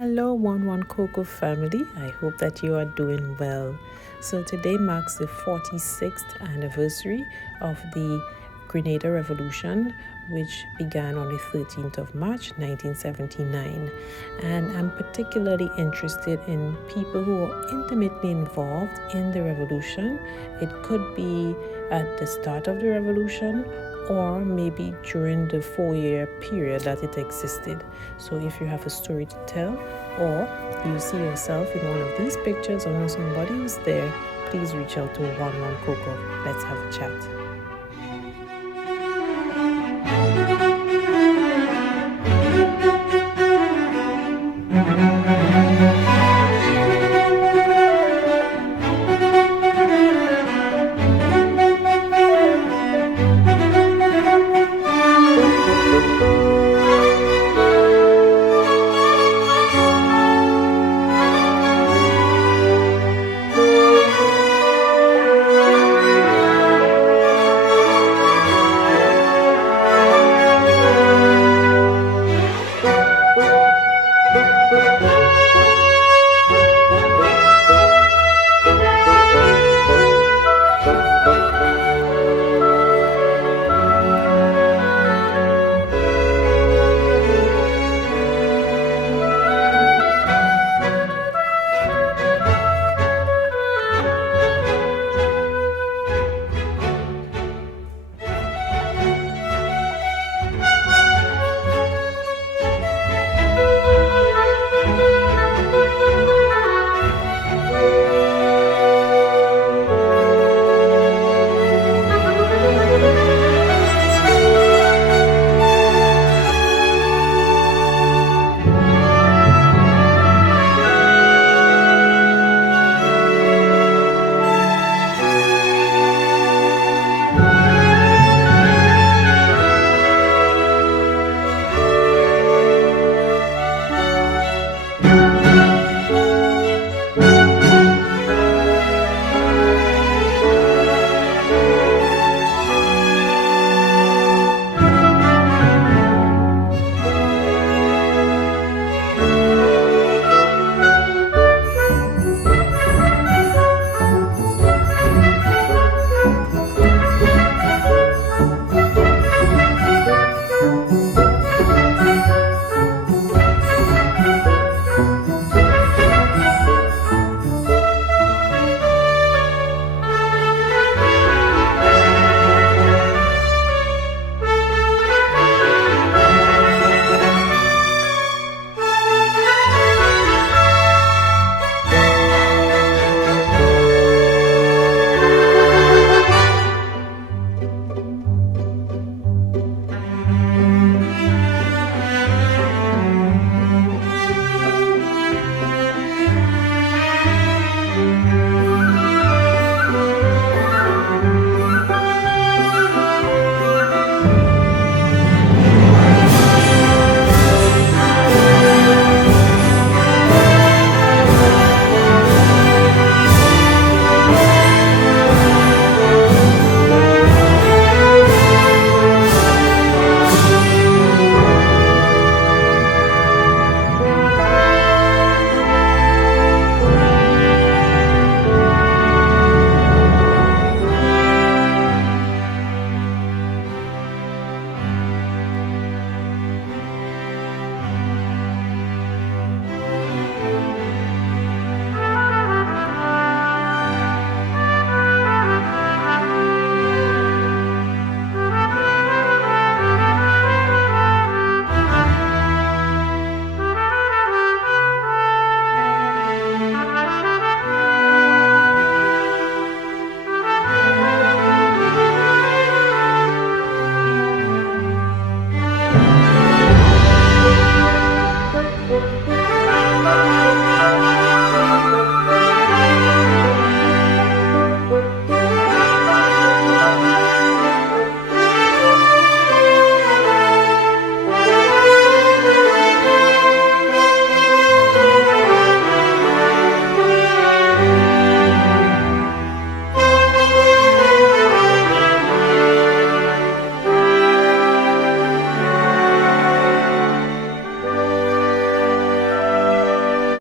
Hello, 11 Coco family. I hope that you are doing well. So, today marks the 46th anniversary of the Grenada Revolution, which began on the 13th of March 1979. And I'm particularly interested in people who are intimately involved in the revolution. It could be at the start of the revolution or maybe during the 4-year period that it existed. So if you have a story to tell, or you see yourself in one of these pictures or know somebody who's there, please reach out to 11 Coco. Let's have a chat.